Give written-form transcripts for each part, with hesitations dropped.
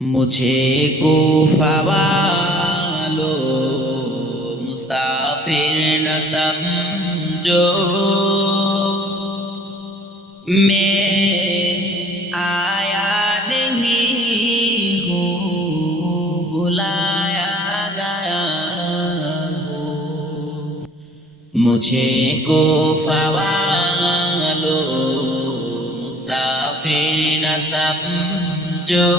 مجھے کوفہ والو مسافر نہ سمجھو، میں آیا نہیں ہوں، بلایا گیا ہوں۔ مجھے کوفہ والو مسافر نہ سمجھو،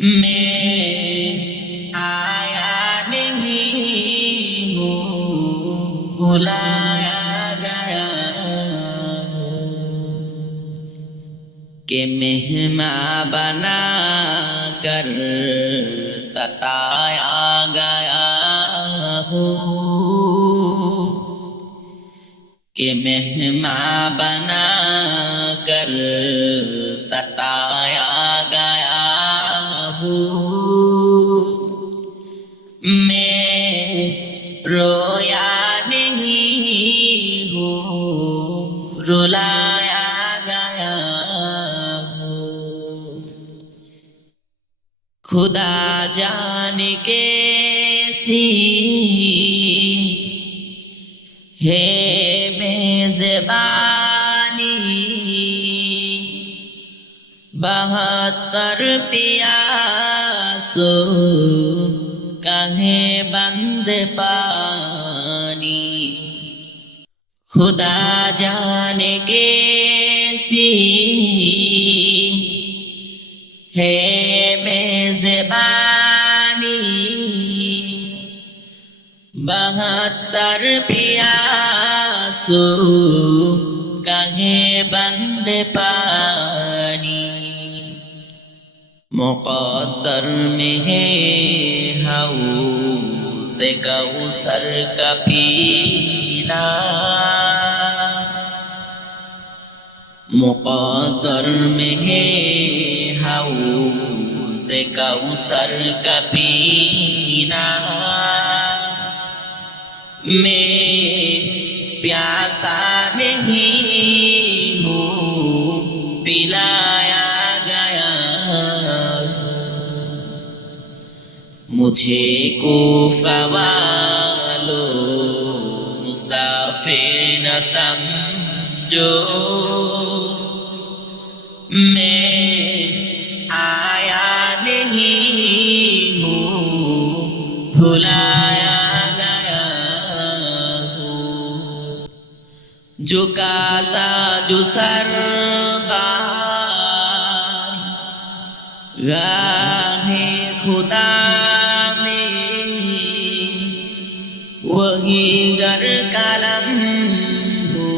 میں آیا نہیں ہوں، بلایا گیا ہوں۔ کہ مہمان بنا کر ستایا گیا ہوں، کہ مہمان بنا کر ستایا گیا ہوں۔ میں رویا نہیں ہوں، رلایا گیا ہوں۔ خدا جانے کیسی ہے میزبانی، 72 پیاسوں کا ہے بند پانی۔ خدا جانے کیسی ہے میزبانی، 72 پیاسوں کا ہے بند پانی۔ مقدر میں ہے حوض کوثر کا پینا، مقدر میں ہے حوض کوثر کا پینا۔ میں پیاسا نہیں ہوں، پلایا گیا ہوں۔ مجھے کوفہ والو مسافر نہ سمجھو، میں آیا نہیں ہوں، بھلایا گیا ہوں۔ جھکاتا جو سر راہ خدا میں، وہی گر قلم ہو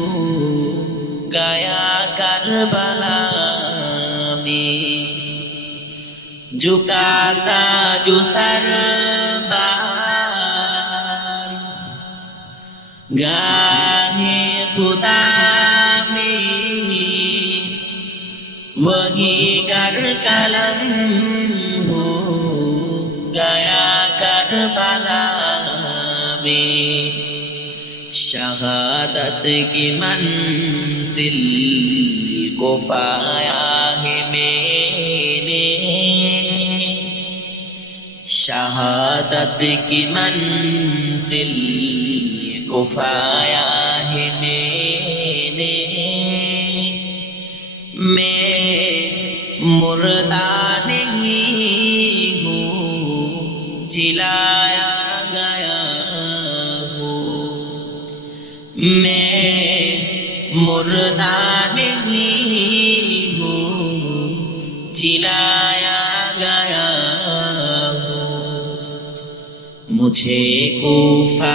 گیا کربلا میں۔ جھکاتا جو سر گاہ خدا میں، وہی گر قلم ہو گیا کربلا میں۔ شہادت کی منزل کو پایا ہے میں نے، شہادت کی منزل کو پایا ہے میں نے۔ میں مردہ نہیں ہوں، جلایا گیا ہوں۔ میں مردہ نہیں ہوں، جلایا گیا ہوں۔ مجھے کوفہ